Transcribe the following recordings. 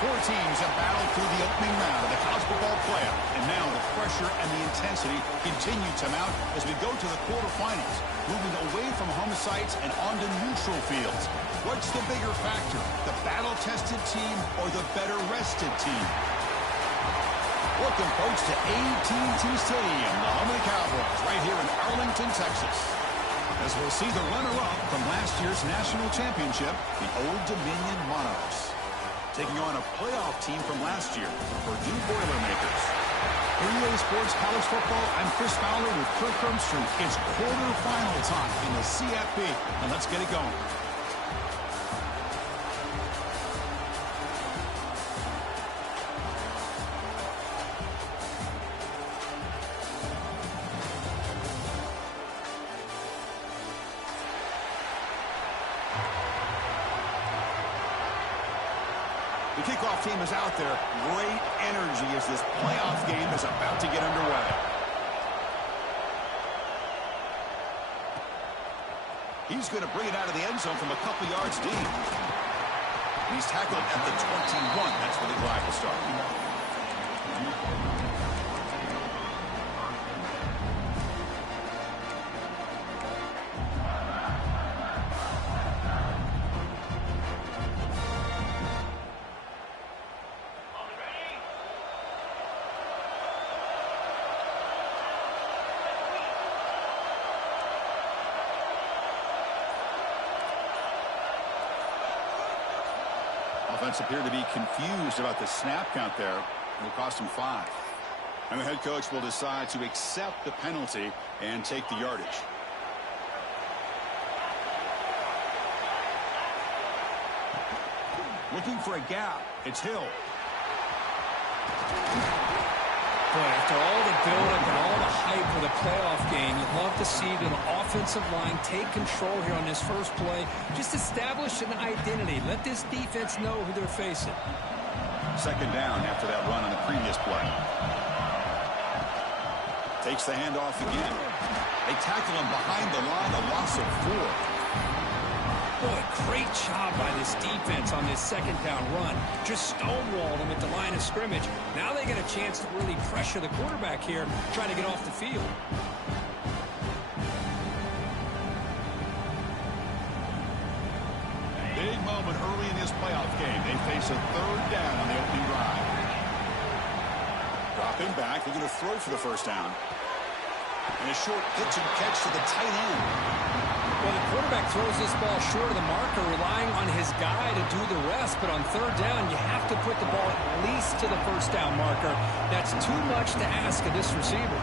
Four teams have battled through the opening round of the college football playoff, and now the pressure and the intensity continue to mount as we go to the quarterfinals, moving away from home sites and onto neutral fields. What's the bigger factor, the battle-tested team or the better-rested team? Welcome, folks, to AT&T Stadium, the home of the Cowboys, right here in Arlington, Texas. As we'll see the runner-up from last year's national championship, the Old Dominion Monarchs, taking on a playoff team from last year, the Purdue Boilermakers. For EA Sports College Football, I'm Chris Fowler with Kirk Herbstreit. It's quarterfinal time in the CFP, and let's get it going. The kickoff team is out there. Great energy as this playoff game is about to get underway. He's going to bring it out of the end zone from a couple yards deep. He's tackled at the 21. That's where the drive will start. Offense appeared to be confused about the snap count there. It will cost him 5. And the head coach will decide to accept the penalty and take the yardage. Looking for a gap. It's Hill. Boy, after all the build-up and all the hype for the playoff game, you'd love to see the offensive line take control here on this first play. Just establish an identity. Let this defense know who they're facing. Second down after that run on the previous play. Takes the handoff again. They tackle him behind the line, a loss of 4. Boy, great job by this defense on this second down run. Just stonewalled him at the line of scrimmage. Now they get a chance to really pressure the quarterback here, try to get off the field. Big moment early in this playoff game. They face a third down on the opening drive. Dropping back, they're going to throw for the first down. And a short pitch and catch to the tight end. Well, the quarterback throws this ball short of the marker, relying on his guy to do the rest. But on third down, you have to put the ball at least to the first down marker. That's too much to ask of this receiver.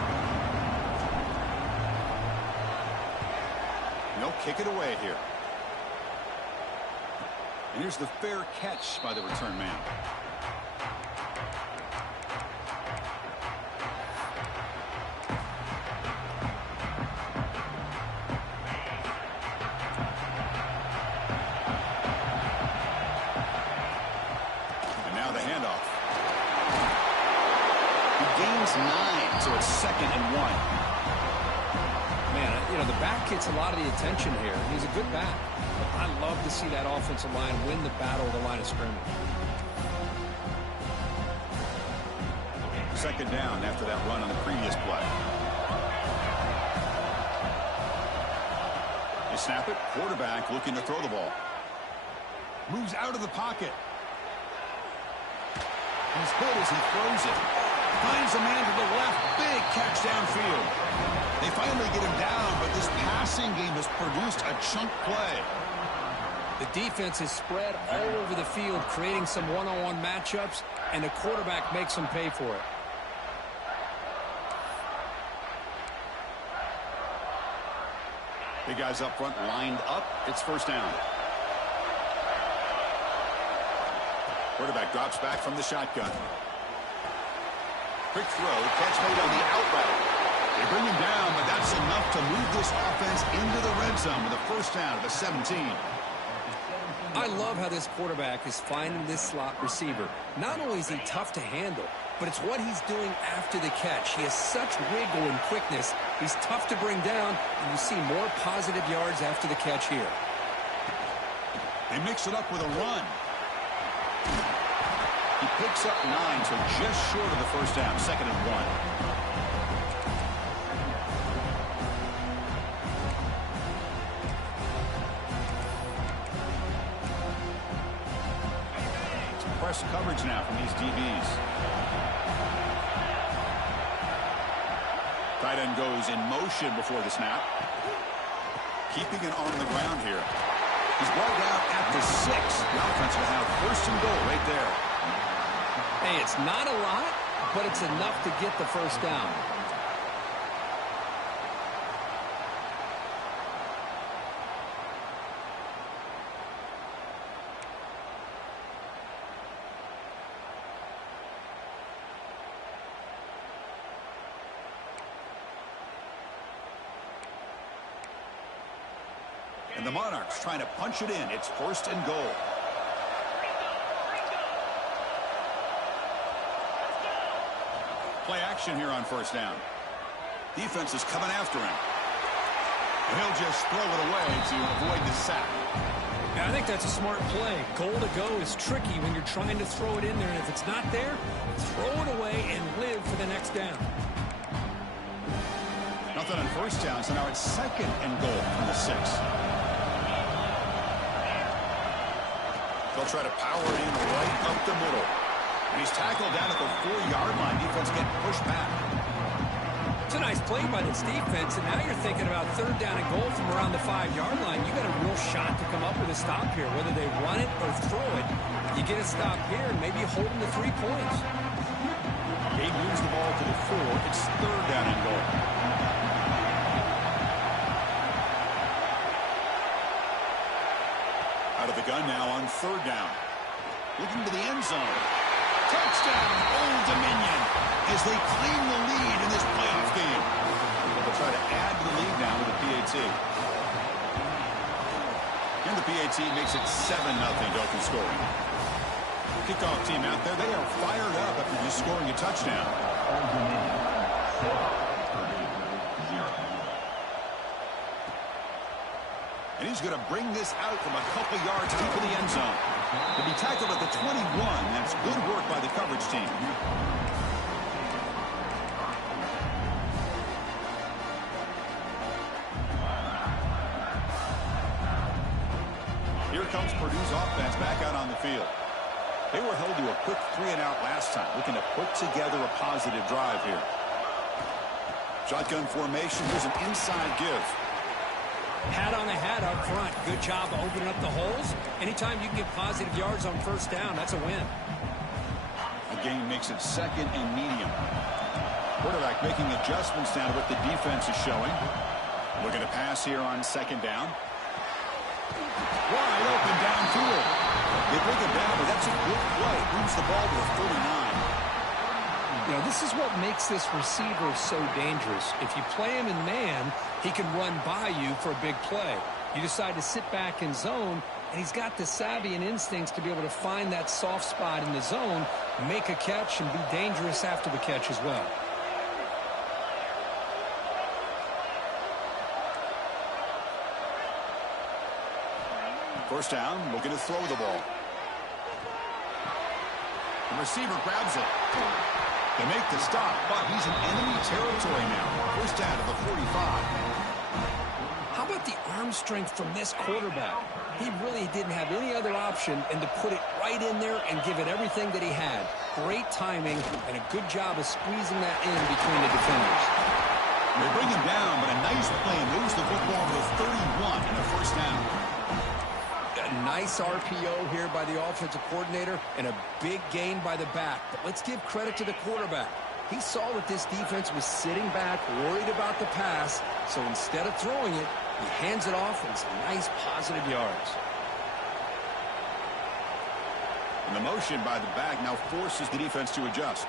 No, kick it away here. And here's the fair catch by the return man. So it's 2nd and 1. Man, you know, the back gets a lot of the attention here. He's a good back. But I love to see that offensive line win the battle of the line of scrimmage. Second down after that run on the previous play. They snap it. Quarterback looking to throw the ball. Moves out of the pocket. He's hit as he throws it. Finds a man to the left. Big catch downfield. They finally get him down, but this passing game has produced a chunk play. The defense is spread all over the field, creating some one-on-one matchups, and the quarterback makes them pay for it. Big guys up front lined up. It's first down. Quarterback drops back from the shotgun. Quick throw, catch made on the out route. They bring him down, but that's enough to move this offense into the red zone with a first down at the 17. I love how this quarterback is finding this slot receiver. Not only is he tough to handle, but it's what he's doing after the catch. He has such wiggle and quickness. He's tough to bring down, and you see more positive yards after the catch here. They mix it up with a run. He picks up 9, so just short of the first down, 2nd and 1. Press coverage now from these DBs. Tight end goes in motion before the snap. Keeping it on the ground here. He's brought down at the 6. The offense will have 1st and goal right there. Hey, it's not a lot, but it's enough to get the first down. And the Monarchs trying to punch it in. It's 1st and goal. Play action here on 1st down. Defense is coming after him. And he'll just throw it away to avoid the sack. Yeah, I think that's a smart play. Goal to go is tricky when you're trying to throw it in there. And if it's not there, throw it away and live for the next down. Nothing on 1st down, so now it's 2nd and goal from the 6. They'll try to power it in right up the middle. And he's tackled down at the 4-yard line. Defense getting pushed back. It's a nice play by this defense, and now you're thinking about 3rd down and goal from around the 5-yard line. You got a real shot to come up with a stop here. Whether they run it or throw it, you get a stop here and maybe hold them to 3 points. He moves the ball to the 4. It's 3rd down and goal. Out of the gun now on 3rd down. Looking to the end zone. Touchdown, Old Dominion, as they claim the lead in this playoff game. They'll try to add to the lead now with a PAT. And the PAT makes it 7-0 Dolphins scoring. Kickoff team out there, they are fired up after just scoring a touchdown. And he's going to bring this out from a couple yards deep in the end zone. He'll be tackled at the 21. That's good work by the coverage team. Here comes Purdue's offense back out on the field. They were held to a quick 3-and-out last time, looking to put together a positive drive here. Shotgun formation. Here's an inside give. Hat on the hat up front. Good job opening up the holes. Anytime you can get positive yards on 1st down, that's a win. The game makes it 2nd and medium. Quarterback making adjustments now to what the defense is showing. Looking to pass here on 2nd down. Wide open downfield. They bring it down, but that's a good play. Moves the ball to the 49. You know, this is what makes this receiver so dangerous. If you play him in man, he can run by you for a big play. You decide to sit back in zone, and he's got the savvy and instincts to be able to find that soft spot in the zone, make a catch, and be dangerous after the catch as well. First down, looking to throw the ball. The receiver grabs it. They make the stop, but he's in enemy territory now. First down to the 45. How about the arm strength from this quarterback? He really didn't have any other option than to put it right in there and give it everything that he had. Great timing and a good job of squeezing that in between the defenders. They bring him down, but a nice play moves the football to the 31 and a first down. A nice RPO here by the offensive coordinator and a big gain by the back. But let's give credit to the quarterback. He saw that this defense was sitting back, worried about the pass, so instead of throwing it, he hands it off and some nice positive yards. And the motion by the back now forces the defense to adjust.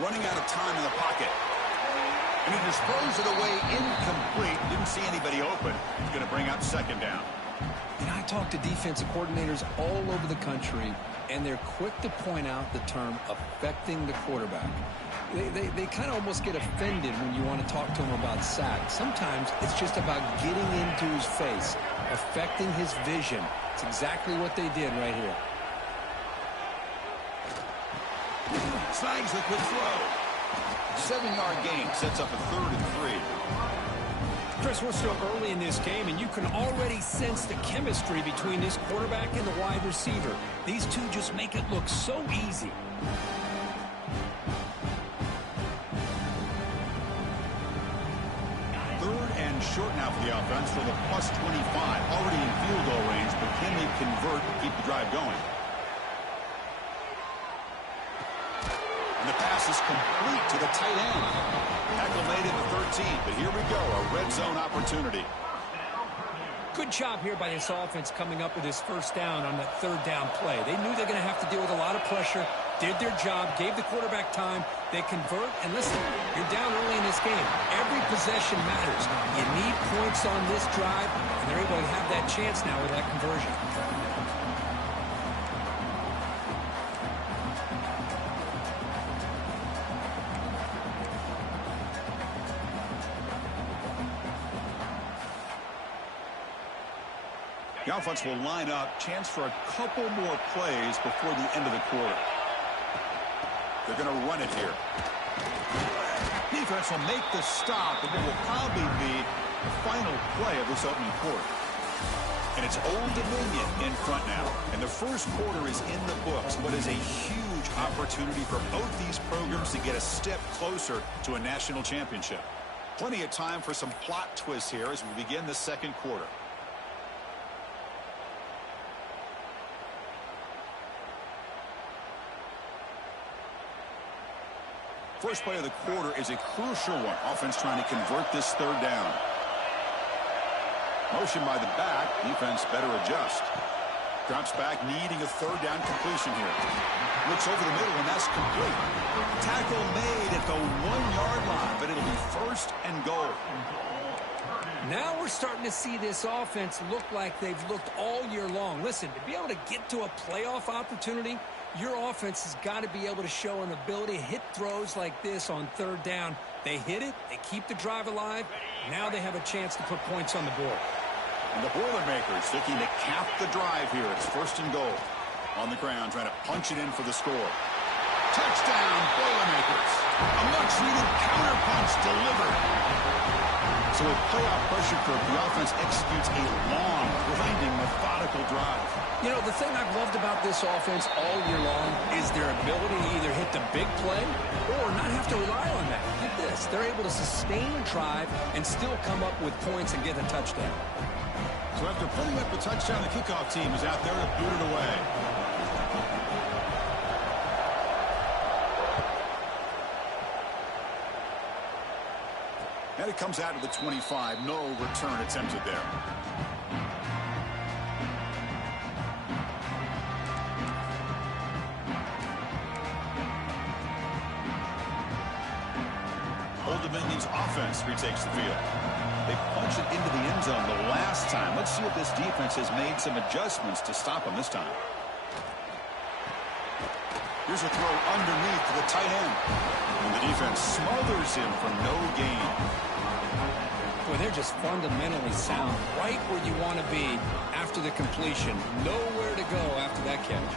Running out of time in the pocket. And he just throws it away incomplete. Didn't see anybody open. He's going to bring up 2nd down. And I talk to defensive coordinators all over the country, and they're quick to point out the term affecting the quarterback. They kind of almost get offended when you want to talk to them about sacks. Sometimes it's just about getting into his face, affecting his vision. It's exactly what they did right here. Snags the quick throw. 7-yard gain sets up a 3rd and 3. Chris, we're still early in this game, and you can already sense the chemistry between this quarterback and the wide receiver. These two just make it look so easy. Short now for the offense from the +25. Already in field goal range, but can they convert and keep the drive going? And the pass is complete to the tight end. Tackle made in the 13, but here we go, a red zone opportunity. Good job here by this offense coming up with his first down on that 3rd down play. They knew they're going to have to deal with a lot of pressure, did their job, gave the quarterback time. They convert, and listen, you're down early in this game. Every possession matters. You need points on this drive, and they're able to have that chance now with that conversion. The offense will line up. Chance for a couple more plays before the end of the quarter. They're going to run it here. Defense will make the stop, and it will probably be the final play of this opening quarter. And it's Old Dominion in front now. And the first quarter is in the books. What is a huge opportunity for both these programs to get a step closer to a national championship. Plenty of time for some plot twists here as we begin the second quarter. First play of the quarter is a crucial one. Offense trying to convert this 3rd down. Motion by the back. Defense better adjust. Drops back, needing a 3rd down completion here. Looks over the middle, and that's complete. Tackle made at the 1-yard line, but it'll be 1st and goal. Now we're starting to see this offense look like they've looked all year long. Listen, to be able to get to a playoff opportunity, your offense has got to be able to show an ability to hit throws like this on 3rd down. They hit it, they keep the drive alive. Now they have a chance to put points on the board. And the Boilermakers looking to cap the drive here. It's 1st and goal. On the ground, trying to punch it in for the score. Touchdown, Boilermakers. A much-needed counterpunch delivered. So with playoff pressure curve, the offense executes a long, grinding, methodical drive. You know, the thing I've loved about this offense all year long is their ability to either hit the big play or not have to rely on that. Like this, they're able to sustain a drive and still come up with points and get a touchdown. So after putting up a touchdown, the kickoff team is out there to boot it away. And it comes out to the 25. No return attempted there. Old Dominion's offense retakes the field. They punch it into the end zone the last time. Let's see if this defense has made some adjustments to stop them this time. Here's a throw underneath to the tight end. And the defense smothers him for no gain. Boy, they're just fundamentally sound. Right where you want to be after the completion. Nowhere to go after that catch.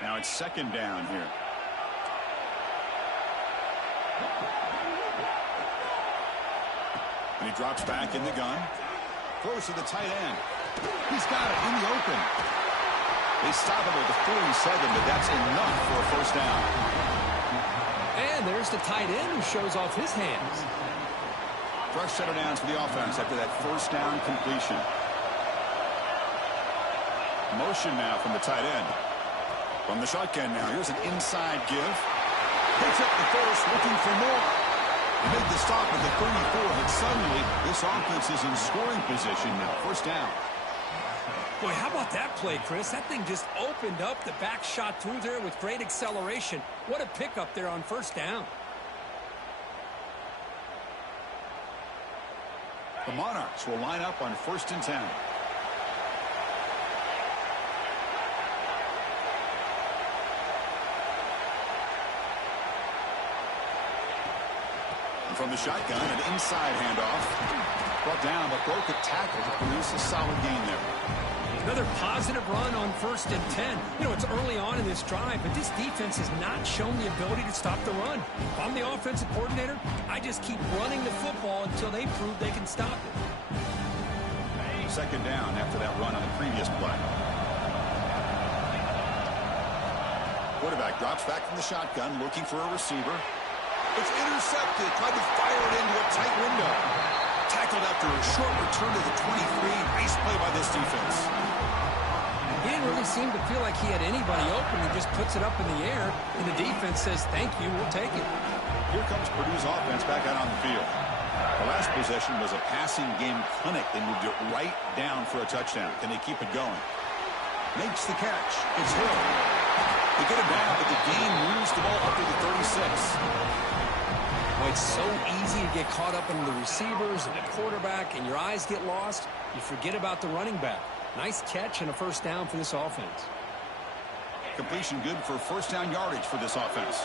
Now it's 2nd down here. And he drops back in the gun. Throws to the tight end. He's got it in the open. They stop him at the 47, but that's enough for a 1st down. And there's the tight end who shows off his hands. Fresh set of downs for the offense after that 1st down completion. Motion now from the tight end. From the shotgun now, here's an inside give. Picks up the first, looking for more. He made the stop at the 34, but suddenly this offense is in scoring position now. 1st down. Boy, how about that play, Chris? That thing just opened up. The back shot through there with great acceleration. What a pickup there on 1st down. The Monarchs will line up on 1st and 10. From the shotgun, an inside handoff. Brought down, but broke a tackle to produce a solid gain there. Another positive run on 1st and 10. You know, it's early on in this drive, but this defense has not shown the ability to stop the run. If I'm the offensive coordinator, I just keep running the football until they prove they can stop it. 2nd down after that run on the previous play. Quarterback drops back from the shotgun, looking for a receiver. It's intercepted, tried to fire it into a tight window. Tackled after a short return to the 23. Nice play by this defense. He didn't really seem to feel like he had anybody open. He just puts it up in the air, and the defense says, thank you, we'll take it. Here comes Purdue's offense back out on the field. The last possession was a passing game clinic. They moved it right down for a touchdown. Can they keep it going? Makes the catch. It's Hill. They get it down, but the gain moves the ball up to the 36. Well, it's so easy to get caught up in the receivers and the quarterback, and your eyes get lost. You forget about the running back. Nice catch and a 1st down for this offense. Completion good for 1st down yardage for this offense.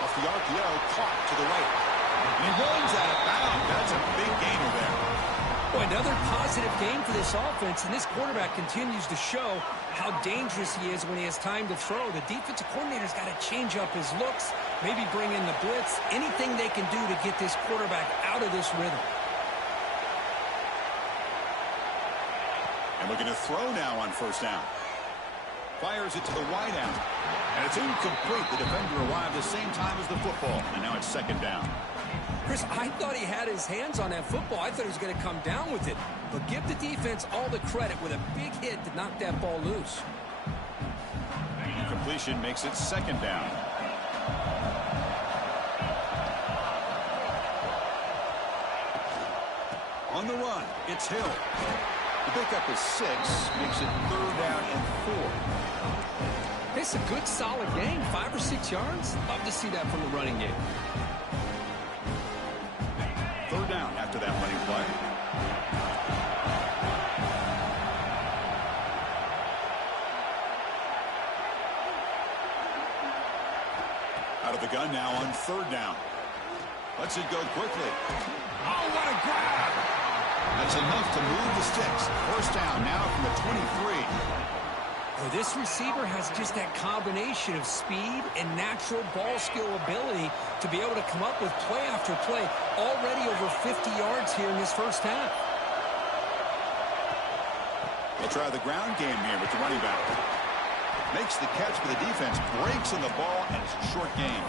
Off the RPO, caught to the right. And he runs out of bounds. That's a big gainer there. Well, another positive game for this offense, and this quarterback continues to show how dangerous he is when he has time to throw. The defensive coordinator's got to change up his looks, maybe bring in the blitz, anything they can do to get this quarterback out of this rhythm. And looking to throw now on 1st down. Fires it to the wide out. And it's incomplete. The defender arrived the same time as the football. And now it's 2nd down. Chris, I thought he had his hands on that football. I thought he was going to come down with it. But give the defense all the credit with a big hit to knock that ball loose. Completion makes it 2nd down. On the run, it's Hill. The pickup is 6, makes it 3rd down and 4. It's a good, solid game, 5 or 6 yards. Love to see that from the running game. 3rd down after that running play. Out of the gun now on 3rd down. Lets it go quickly. Oh, what a grab! That's enough to move the sticks. 1st down now from the 23. Well, this receiver has just that combination of speed and natural ball skill ability to be able to come up with play after play. Already over 50 yards here in this 1st half. They'll try the ground game here with the running back. Makes the catch, but the defense breaks on the ball, and it's a short game.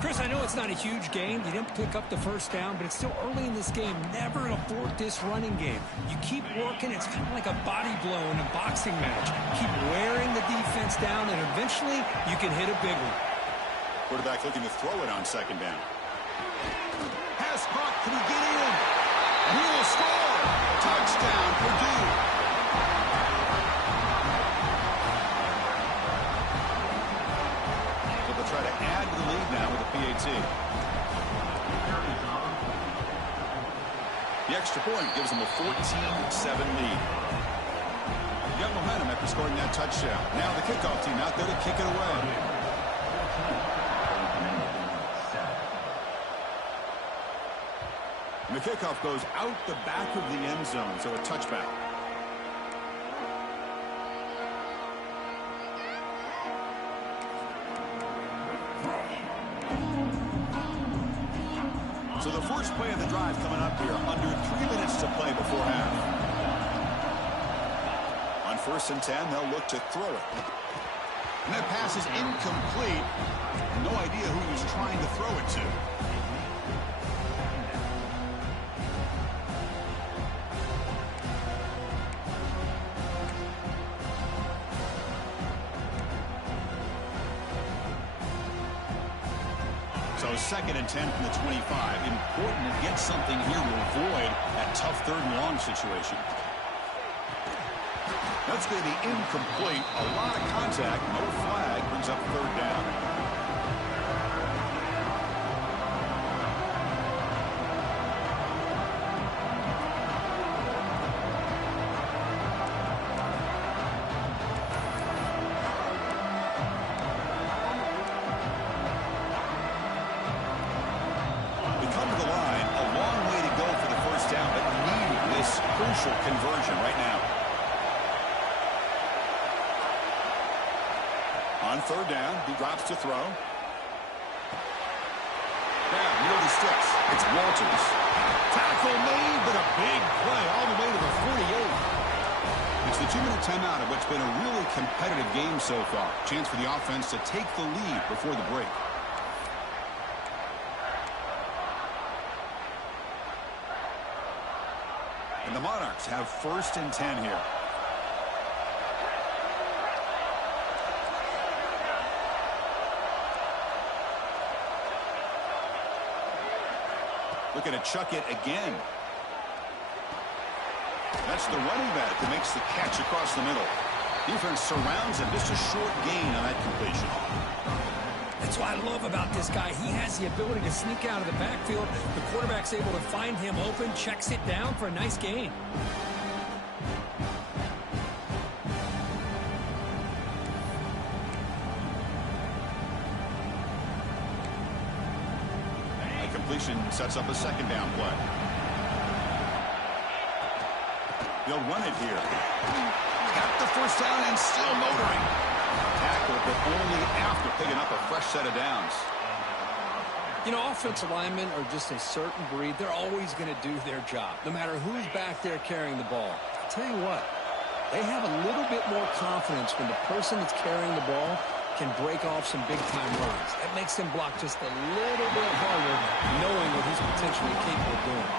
Chris, I know it's not a huge game. You didn't pick up the 1st down, but it's still early in this game. Never abort this running game. You keep working. It's kind of like a body blow in a boxing match. Keep wearing the defense down, and eventually you can hit a big one. Quarterback looking to throw it on 2nd down. Pass caught. Can he get in? And he will score. Touchdown, Purdue. Try to add to the lead now with a PAT. The extra point gives them a 14-7 lead. You got momentum after scoring that touchdown. Now the kickoff team out there to kick it away. And the kickoff goes out the back of the end zone, so a touchback. So the first play of the drive coming up here, under 3 minutes to play before half. On 1st and 10, they'll look to throw it. And that pass is incomplete. No idea who he was trying to throw it to. So 2nd and 10 from the 25. Important to get something here to avoid that tough 3rd and long situation. That's going to be incomplete. A lot of contact. No flag. Brings up 3rd down. possession right now. On third down, he drops to throw. Grab near the sticks. It's Walters. Tackle made, but a big play all the way to the 48. It's the 2-minute timeout of what's been a really competitive game so far. Chance for the offense to take the lead before the break. And the Monarchs have 1st and 10 here. Looking to chuck it again. That's the running back who makes the catch across the middle. Defense surrounds him. Just a short gain on that completion. That's what I love about this guy. He has the ability to sneak out of the backfield. The quarterback's able to find him open, checks it down for a nice gain. That completion sets up a 2nd down play. They'll run it here. Got the 1st down and still motoring. Tackle, but only after picking up a fresh set of downs. You know, offensive linemen are just a certain breed. They're always going to do their job, no matter who's back there carrying the ball. I'll tell you what, they have a little bit more confidence when the person that's carrying the ball can break off some big-time runs. That makes them block just a little bit harder, knowing what he's potentially capable of doing.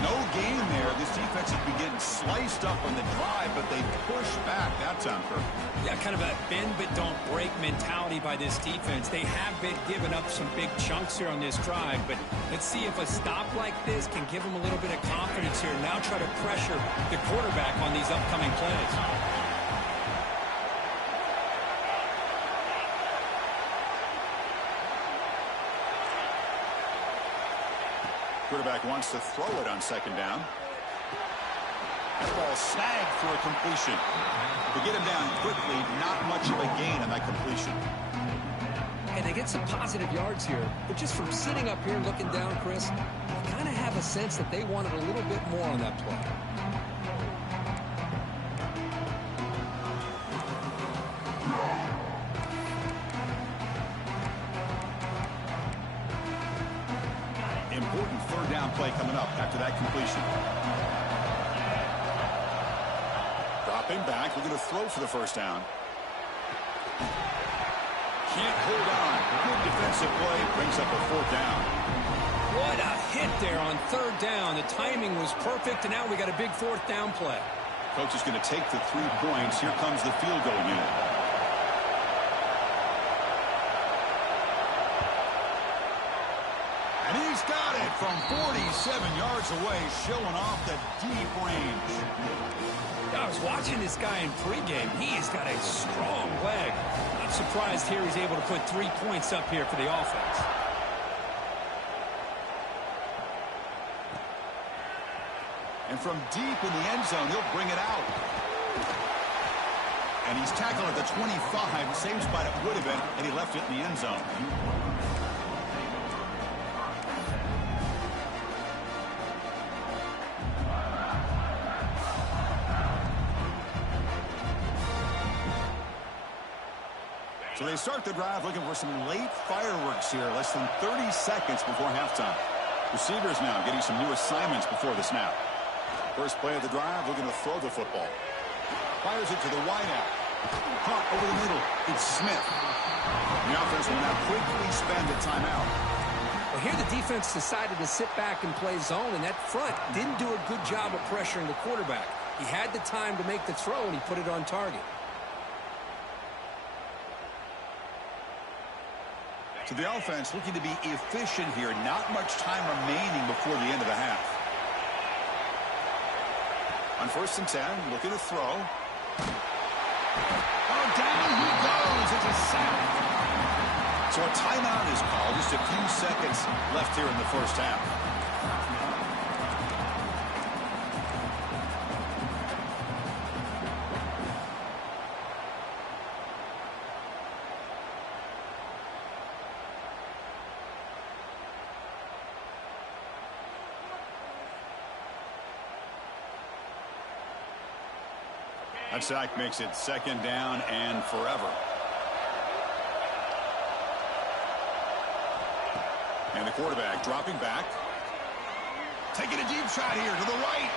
No gain there. This defense has been getting sliced up on the drive, but they push back that time, Kirk. Yeah, kind of a bend but don't break mentality by this defense. They have been giving up some big chunks here on this drive, but let's see if a stop like this can give them a little bit of confidence here. Now try to pressure the quarterback on these upcoming plays. Quarterback wants to throw it on 2nd down. That ball snagged for a completion. To get him down quickly, not much of a gain on that completion. And they get some positive yards here, but just from sitting up here looking down, Chris, I kind of have a sense that they wanted a little bit more on that play. Important 3rd down play coming up after that completion. Dropping back, we're going to throw for the 1st down. Can't hold on. Good defensive play, brings up a 4th down. What a hit there on 3rd down. The timing was perfect, and now we got a big 4th down play. Coach is going to take the 3 points. Here comes the field goal unit. And he's got it from 47 yards away, showing off the deep range. I was watching this guy in pregame. He's got a strong leg. I'm surprised here he's able to put 3 points up here for the offense. And from deep in the end zone, he'll bring it out. And he's tackled at the 25, same spot it would have been, and he left it in the end zone. So they start the drive looking for some late fireworks here, less than 30 seconds before halftime. Receivers now getting some new assignments before the snap. First play of the drive, looking to throw the football. Fires it to the wideout. Caught over the middle. It's Smith. The offense will now quickly spend a timeout. Well, here the defense decided to sit back and play zone, and that front didn't do a good job of pressuring the quarterback. He had the time to make the throw, and he put it on target. So the offense looking to be efficient here. Not much time remaining before the end of the half. On 1st and 10, looking to throw. Oh, down he goes. It's a sack. So a timeout is called. Just a few seconds left here in the 1st half. That sack makes it 2nd down and forever. And the quarterback dropping back. Taking a deep shot here to the right.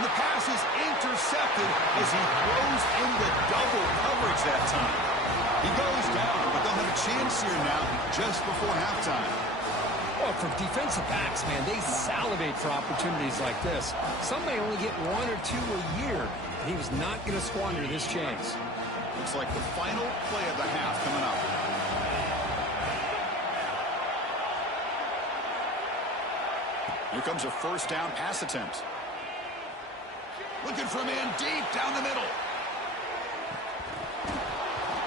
And the pass is intercepted as he throws into double coverage that time. He goes down, but they'll have a chance here now just before halftime. Well, for defensive backs, man, they salivate for opportunities like this. Some may only get 1 or 2 a year, and he was not going to squander this chance. Looks like the final play of the half coming up. Here comes a 1st down pass attempt. Looking for a man deep down the middle.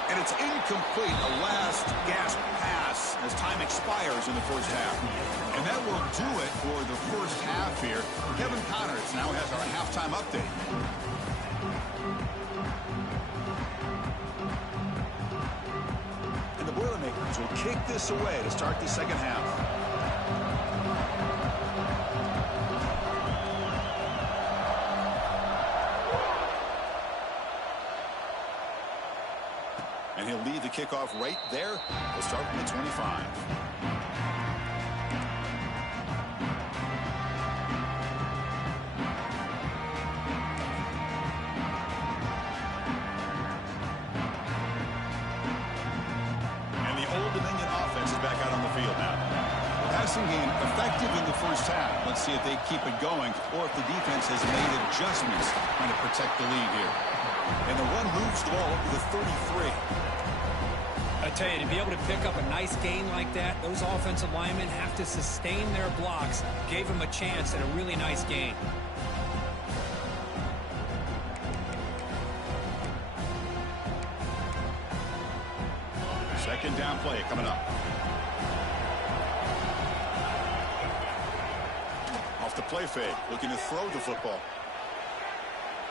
And it's incomplete, a last gasp pass as time expires in the 1st half. And that will do it for the 1st half here. Kevin Connors now has our halftime update. And the Boilermakers will kick this away to start the 2nd half. And he'll lead the kickoff right there. We'll start from the 25. And the Old Dominion offense is back out on the field now. The passing game effective in the 1st half. Let's see if they keep it going or if the defense has made adjustments trying to protect the lead here. And the run moves the ball up to the 33. I tell you, to be able to pick up a nice gain like that, those offensive linemen have to sustain their blocks. Gave them a chance at a really nice gain. Second down play coming up. Off the play fake, looking to throw the football.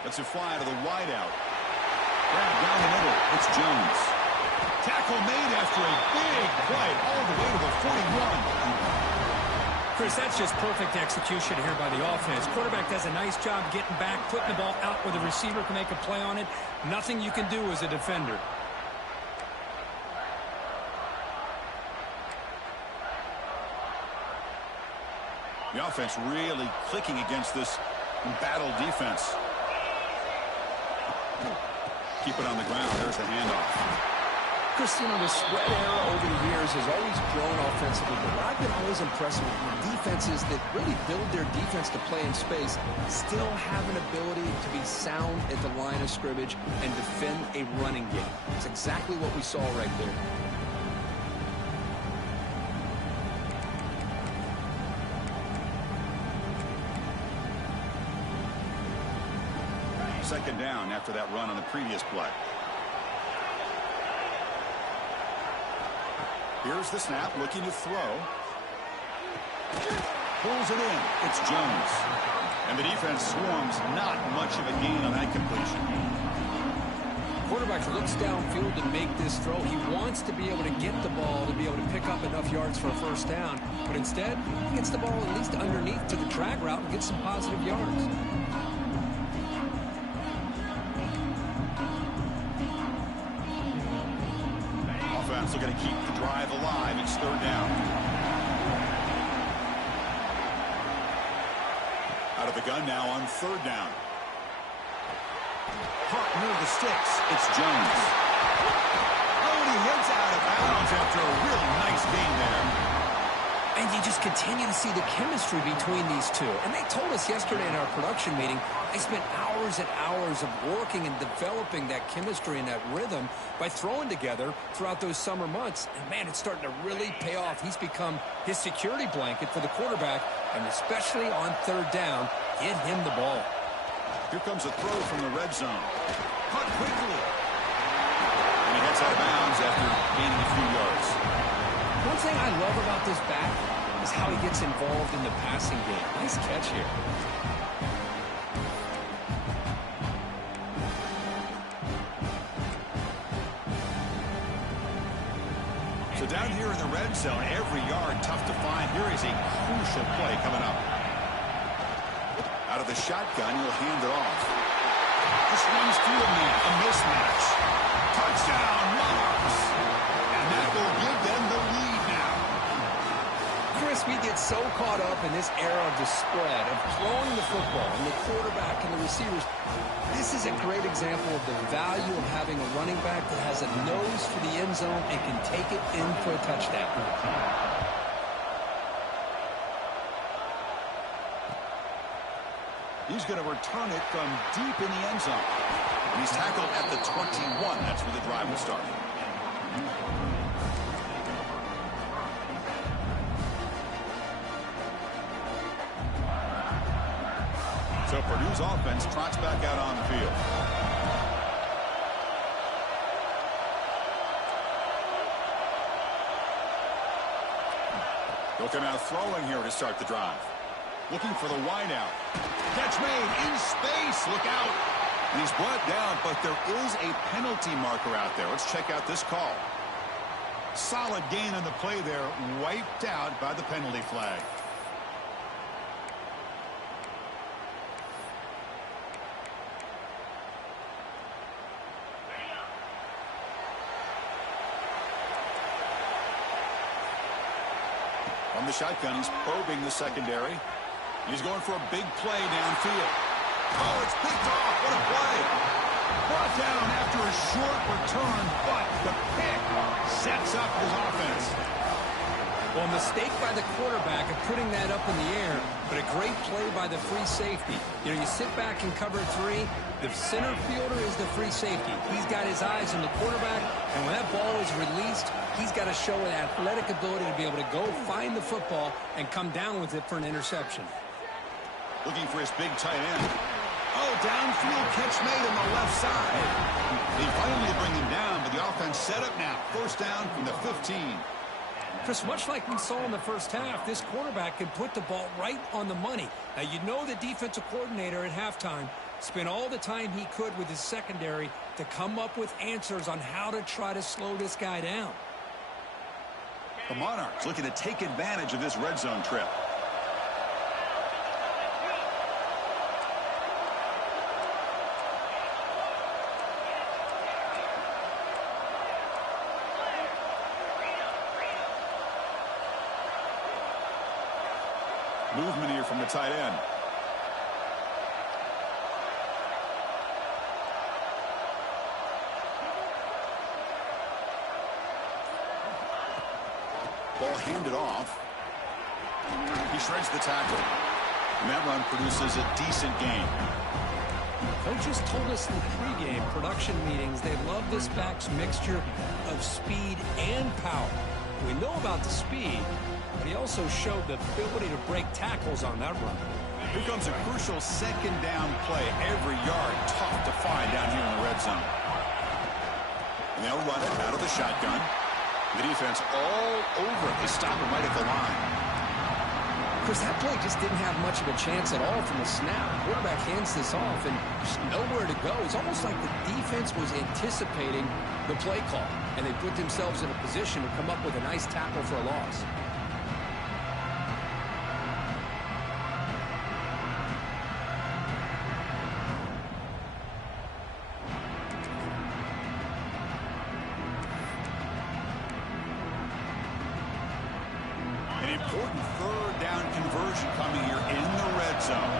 Lets it fly to the wideout. Grab down the middle. It's Jones. Tackle made after a big play all the way to the 41. Chris, that's just perfect execution here by the offense. Quarterback does a nice job getting back, putting the ball out where the receiver can make a play on it. Nothing you can do as a defender. The offense really clicking against this embattled defense. Keep it on the ground. There's the handoff. Chris, you know, the spread era over the years has always grown offensively, but what I've been always impressed with defenses that really build their defense to play in space still have an ability to be sound at the line of scrimmage and defend a running game. It's exactly what we saw right there. Second down after that run on the previous play. Here's the snap, looking to throw. Pulls it in. It's Jones. And the defense swarms. Not much of a gain on that completion. Quarterback looks downfield to make this throw. He wants to be able to get the ball to be able to pick up enough yards for a 1st down. But instead, he gets the ball at least underneath to the drag route and gets some positive yards. Offense looking to keep the drive alive. It's 3rd down. Out of the gun now on 3rd down. Caught near the sticks. It's Jones. Oh, and he heads out of bounds after a really nice gain there. And you just continue to see the chemistry between these two. And they told us yesterday in our production meeting, they spent hours and hours of working and developing that chemistry and that rhythm by throwing together throughout those summer months. And, man, it's starting to really pay off. He's become his security blanket for the quarterback, and especially on 3rd down, get him the ball. Here comes a throw from the red zone. Caught quickly. And he heads out of bounds after gaining a few yards. One thing I love about this back is how he gets involved in the passing game. Nice catch here. So down here in the red zone, every yard tough to find. Here is a crucial play coming up. Out of the shotgun, he'll hand it off. Just runs through a man. A mismatch. Touchdown, Monarchs. And that will give them the lead now. Chris, we get so caught up in this era of the spread, of throwing the football and the quarterback and the receivers. This is a great example of the value of having a running back that has a nose for the end zone and can take it in for a touchdown. He's going to return it from deep in the end zone. And he's tackled at the 21. That's where the drive will start. So Purdue's offense trots back out on the field. Looking out throwing here to start the drive. Looking for the wideout. Catch made in space. Look out. And he's brought down, but there is a penalty marker out there. Let's check out this call. Solid gain on the play there. Wiped out by the penalty flag. From the shotgun, he's probing the secondary. He's going for a big play downfield. Oh, it's picked off. What a play. Brought down after a short return, but the pick sets up his offense. Well, a mistake by the quarterback of putting that up in the air, but a great play by the free safety. You know, you sit back and cover three. The center fielder is the free safety. He's got his eyes on the quarterback, and when that ball is released, he's got to show an athletic ability to be able to go find the football and come down with it for an interception. Looking for his big tight end. Oh, downfield catch made on the left side. They finally bring him down, but the offense set up now. First down from the 15. Chris, much like we saw in the first half, this quarterback can put the ball right on the money. Now, you know the defensive coordinator at halftime spent all the time he could with his secondary to come up with answers on how to try to slow this guy down. The Monarchs looking to take advantage of this red zone trip. Movement here from the tight end. Ball handed off. He shreds the tackle. And that run produces a decent gain. Coaches told us in the pregame production meetings they love this back's mixture of speed and power. We know about the speed, but he also showed the ability to break tackles on that run. Here comes a crucial second down play. Every yard tough to find down here in the red zone. And they'll run it out of the shotgun. The defense all over it. They stop him right at the line. Chris, that play just didn't have much of a chance at all from the snap. Quarterback hands this off and just nowhere to go. It's almost like the defense was anticipating the play call, and they put themselves in a position to come up with a nice tackle for a loss. An important third down conversion coming here in the red zone.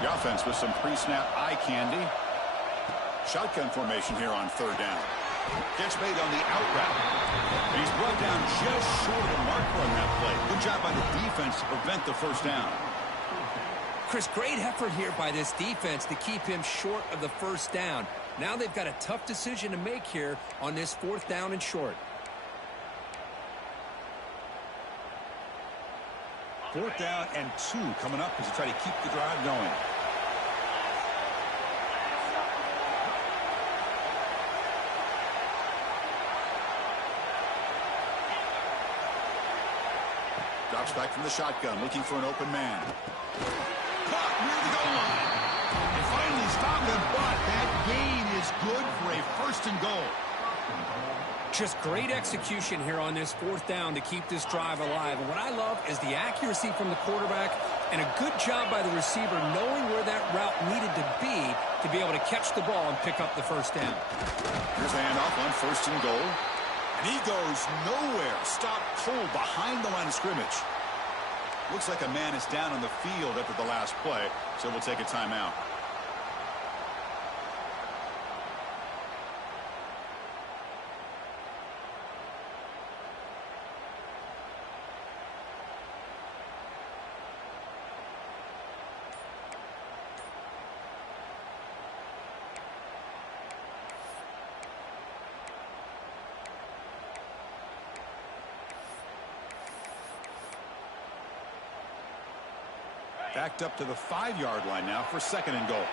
The offense with some pre-snap eye candy. Shotgun formation here on third down. Gets made on the out route. And he's brought down just short of the marker on that play. Good job by the defense to prevent the first down. Chris, great effort here by this defense to keep him short of the first down. Now they've got a tough decision to make here on this fourth down and short. Fourth down and 2 coming up as they try to keep the drive going. Drops back from the shotgun, looking for an open man. Caught near the goal line. And finally stopped him, but that gain is good for a first and goal. Just great execution here on this fourth down to keep this drive alive. And what I love is the accuracy from the quarterback And a good job by the receiver knowing where that route needed to be able to catch the ball and pick up the first down. Here's the handoff on 1st and goal. And he goes nowhere. Stopped cold behind the line of scrimmage. Looks like a man is down on the field after the last play, so we'll take a timeout. Backed up to the 5-yard line now for 2nd and goal.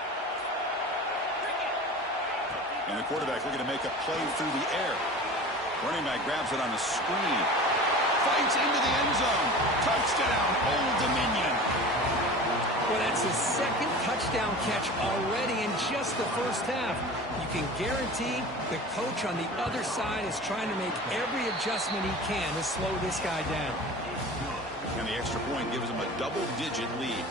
And the quarterback looking to make a play through the air. Running back grabs it on the screen. Fights into the end zone. Touchdown, Old Dominion. Well, that's his 2nd touchdown catch already in just the first half. You can guarantee the coach on the other side is trying to make every adjustment he can to slow this guy down. And the extra point gives him a double-digit lead.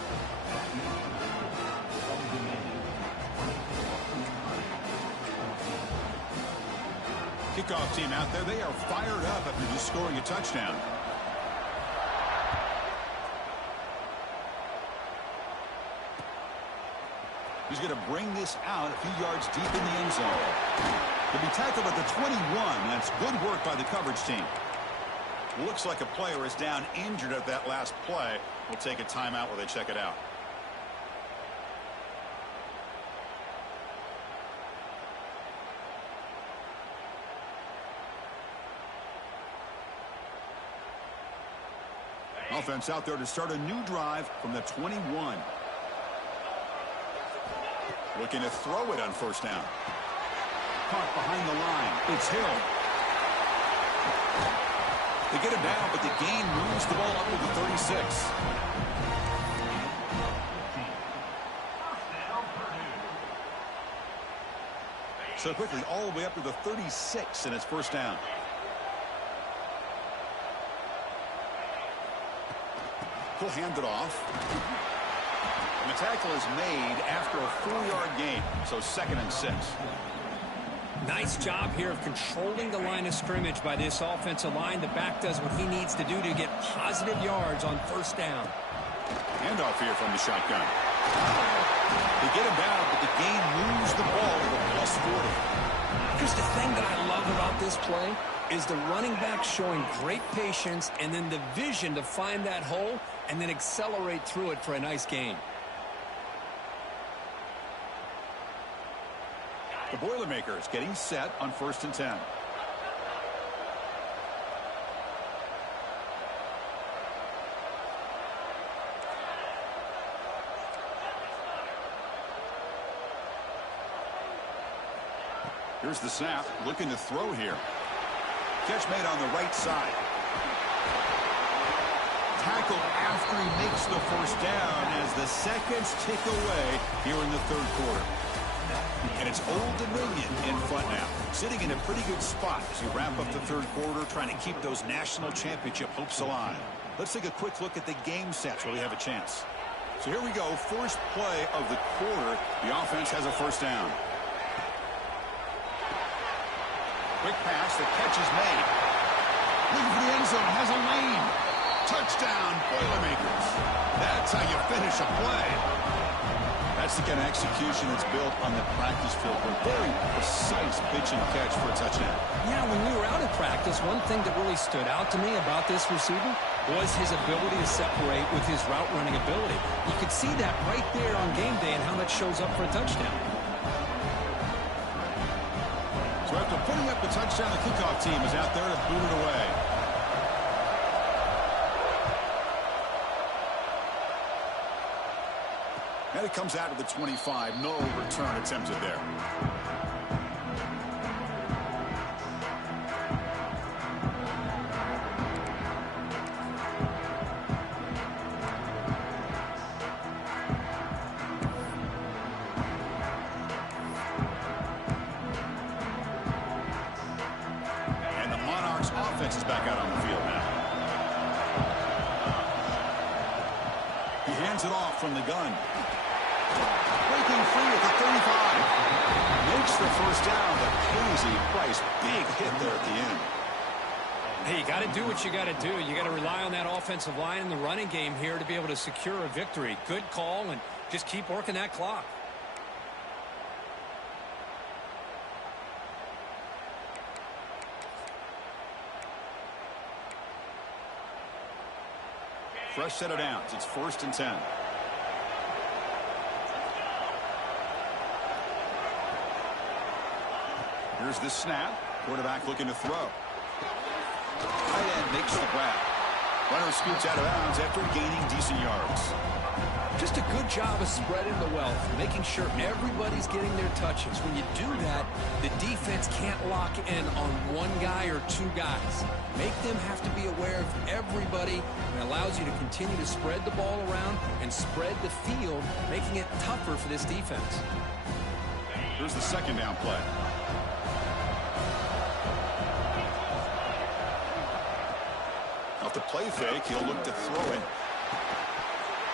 Kickoff team out there, they are fired up after just scoring a touchdown. He's going to bring this out a few yards deep in the end zone. He'll be tackled at the 21. That's good work by the coverage team. Looks like a player is down injured at that last play. We'll take a timeout while they check it out. Offense out there to start a new drive from the 21. Looking to throw it on 1st down. Caught behind the line. It's Hill. They get him down, but the gain moves the ball up to the 36. So quickly, all the way up to the 36, and it's 1st down. He'll hand it off. And the tackle is made after a 4-yard gain, so 2nd and 6. Nice job here of controlling the line of scrimmage by this offensive line. The back does what he needs to do to get positive yards on 1st down. Handoff here from the shotgun. They get him down, but the gain moves the ball to the +40. Just the thing that I love about this play is the running back showing great patience and then the vision to find that hole and then accelerate through it for a nice gain. The Boilermakers getting set on 1st and 10. Here's the snap, looking to throw here. Catch made on the right side. Tackle after he makes the 1st down as the seconds tick away here in the 3rd quarter. And it's Old Dominion in front now, sitting in a pretty good spot as you wrap up the 3rd quarter, trying to keep those national championship hopes alive. Let's take a quick look at the game sets where we have a chance. So here we go, first play of the quarter. The offense has a 1st down. Quick pass, the catch is made. Looking for the end zone, has a lane. Touchdown, Boilermakers. That's how you finish a play. That's the kind of execution that's built on the practice field. A very precise pitch and catch for a touchdown. Yeah, when we were out in practice, one thing that really stood out to me about this receiver was his ability to separate with his route running ability. You could see that right there on game day and how that shows up for a touchdown. So after putting up the touchdown, the kickoff team is out there to boot it away. And it comes out of the 25. No return attempted there. And the Monarchs offense is back out on the field now. He hands it off from the gun. Breaking free at the 35. Makes the first down, but pays a price. Big hit there at the end. Hey, you got to do what you got to do. You got to rely on that offensive line in the running game here to be able to secure a victory. Good call, and just keep working that clock. Fresh set of downs. It's 1st and 10. Here's the snap. Quarterback looking to throw. Tight end makes the grab. Runner scoots out of bounds after gaining decent yards. Just a good job of spreading the wealth, making sure everybody's getting their touches. When you do that, the defense can't lock in on one guy or two guys. Make them have to be aware of everybody, and allows you to continue to spread the ball around and spread the field, making it tougher for this defense. Here's the 2nd down play. Off the play fake, he'll look to throw it.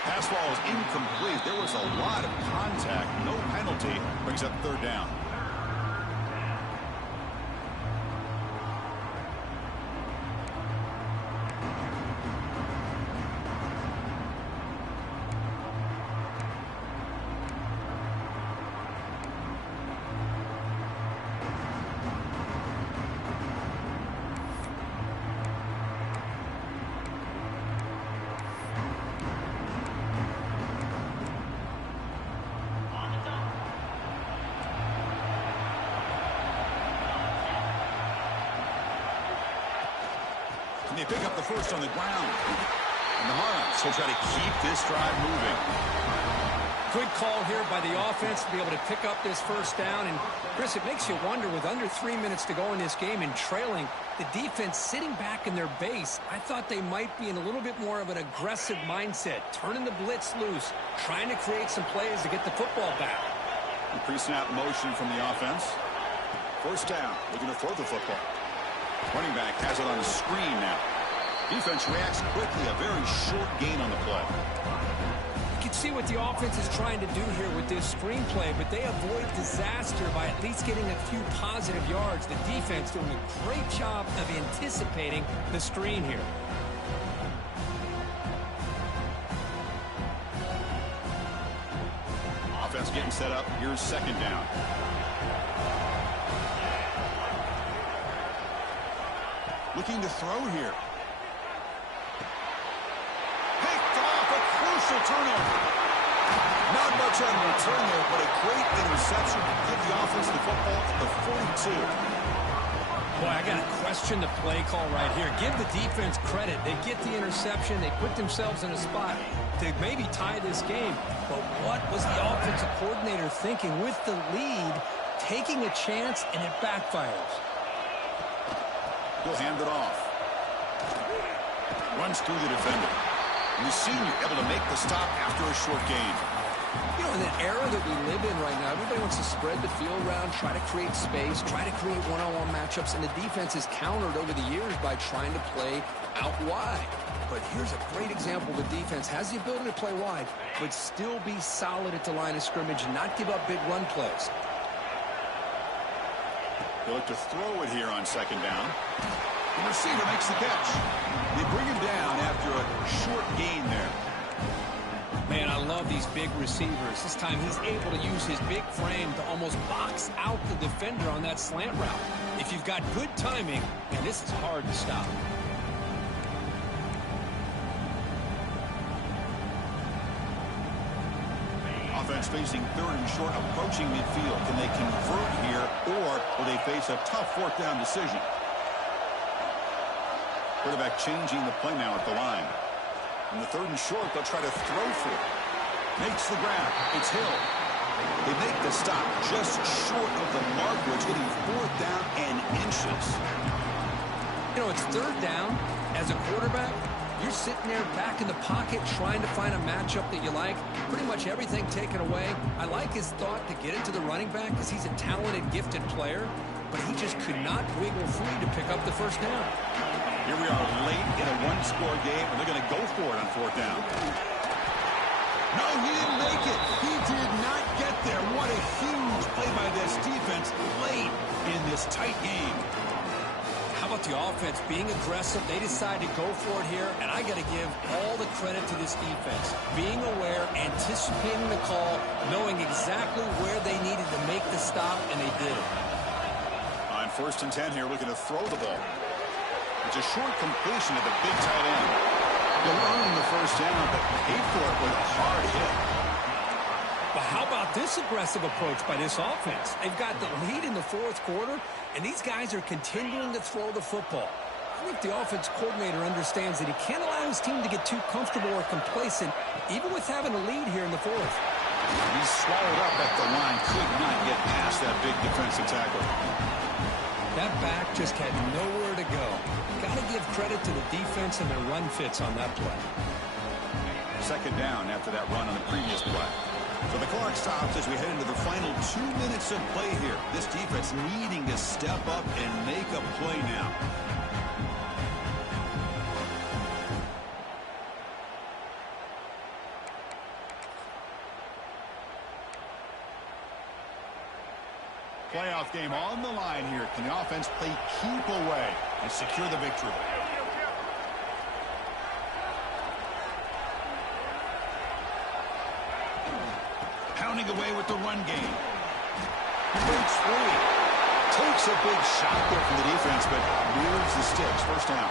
Pass ball is incomplete. There was a lot of contact. No penalty. Brings up 3rd down. And they pick up the first on the ground. And the Hawks will try to keep this drive moving. Good call here by the offense to be able to pick up this first down. And, Chris, it makes you wonder, with under 3 minutes to go in this game and trailing, the defense sitting back in their base, I thought they might be in a little bit more of an aggressive mindset, turning the blitz loose, trying to create some plays to get the football back. Pre-snap motion from the offense. First down, looking to throw the football. Running back has it on the screen now. Defense reacts quickly, a very short gain on the play. You can see what the offense is trying to do here with this screenplay, but they avoid disaster by at least getting a few positive yards. The defense doing a great job of anticipating the screen here. Offense getting set up. Here's 2nd down. Looking to throw here. Picked off, a crucial turnover. Not much on return there, but a great interception to give the offense the football at the 42. Boy, I got to question the play call right here. Give the defense credit. They get the interception. They put themselves in a spot to maybe tie this game. But what was the offensive coordinator thinking with the lead, taking a chance, and it backfires? He'll hand it off. Runs through the defender. And the senior able to make the stop after a short gain. You know, in the era that we live in right now, everybody wants to spread the field around, try to create space, try to create one-on-one matchups, and the defense is countered over the years by trying to play out wide. But here's a great example. The defense has the ability to play wide, but still be solid at the line of scrimmage and not give up big run plays. They'll look to throw it here on 2nd down. The receiver makes the catch. They bring him down after a short gain there. Man, I love these big receivers. This time he's able to use his big frame to almost box out the defender on that slant route. If you've got good timing, and this is hard to stop. Offense facing 3rd and short, approaching midfield. Can they convert here, or will they face a tough 4th down decision? Quarterback changing the play now at the line. In the 3rd and short, they'll try to throw for it. Makes the grab. It's Hill. They make the stop just short of the mark, where it's getting 4th down and inches. You know, it's 3rd down. As a quarterback, you're sitting there back in the pocket trying to find a matchup that you like. Pretty much everything taken away. I like his thought to get it to the running back because he's a talented, gifted player, but he just could not wiggle free to pick up the first down. Here we are late in a one-score game, and they're going to go for it on 4th down. No, he didn't make it. He did not get there. What a huge play by this defense late in this tight game. How about the offense being aggressive? They decided to go for it here, and I got to give all the credit to this defense. Being aware, anticipating the call, knowing exactly where they needed to make the stop, and they did it. On 1st and 10 here, looking to throw the ball. It's a short completion of the big tight end. He'll earn the first down, but paid for it with a hard hit. But how about this aggressive approach by this offense? They've got the lead in the 4th quarter, and these guys are continuing to throw the football. I think the offense coordinator understands that he can't allow his team to get too comfortable or complacent, even with having a lead here in the 4th. He's swallowed up at the line, could not get past that big defensive tackle. That back just had nowhere to go. Got to give credit to the defense and their run fits on that play. 2nd down after that run on the previous play. So the clock stops as we head into the final 2 minutes of play here. This defense needing to step up and make a play now. Playoff game on the line here. Can the offense play keep away and secure the victory? Pounding away with the run game. Breaks free. Takes a big shot there from the defense, but moves the sticks. First down.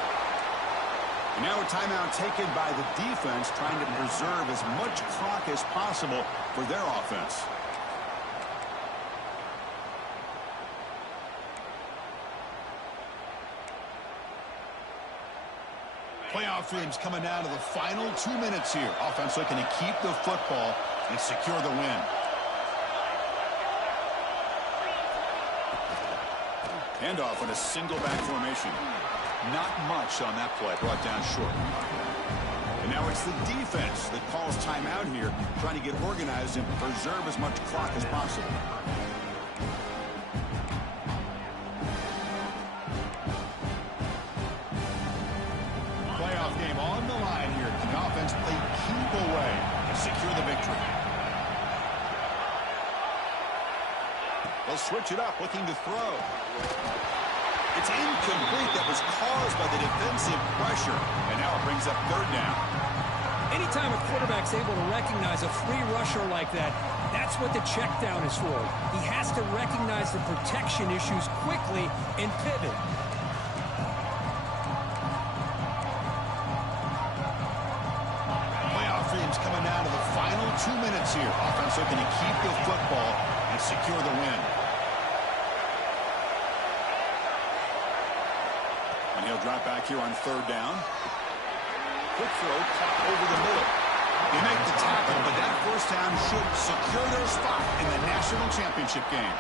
And now a timeout taken by the defense, trying to preserve as much clock as possible for their offense. Playoff games coming down to the final 2 minutes here. Offense looking to keep the football and secure the win. Handoff in a single back formation. Not much on that play, brought down short. And now it's the defense that calls timeout here, trying to get organized and preserve as much clock as possible. Playoff game on the line here. Can the offense play keep away and secure the victory? They'll switch it up, looking to throw. It's incomplete. That was caused by the defensive pressure. And now it brings up 3rd down. Anytime a quarterback's able to recognize a free rusher like that, that's what the check down is for. He has to recognize the protection issues quickly and pivot. Coming down to the final 2 minutes here. Offense looking to keep the football and secure the win. And he'll drop back here on 3rd down. Quick throw, caught over the middle. They make the tackle, but that first down should secure their spot in the national championship game.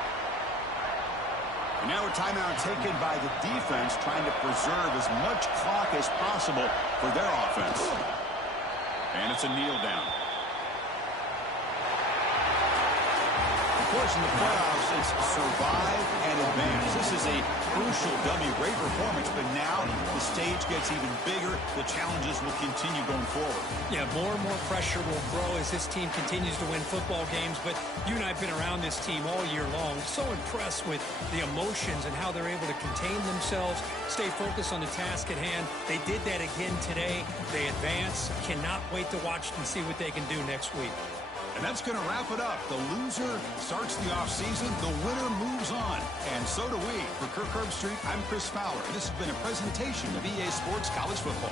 And now a timeout taken by the defense, trying to preserve as much clock as possible for their offense. And it's a kneel down. Of course, in the playoffs, it's survive and advance. This is a crucial W. Great performance, but now the stage gets even bigger. The challenges will continue going forward. Yeah, more and more pressure will grow as this team continues to win football games. But you and I have been around this team all year long. So impressed with the emotions and how they're able to contain themselves, stay focused on the task at hand. They did that again today. They advance. Cannot wait to watch and see what they can do next week. And that's going to wrap it up. The loser starts the offseason. The winner moves on. And so do we. For Kirk Herbstreit, I'm Chris Fowler. This has been a presentation of EA Sports College Football.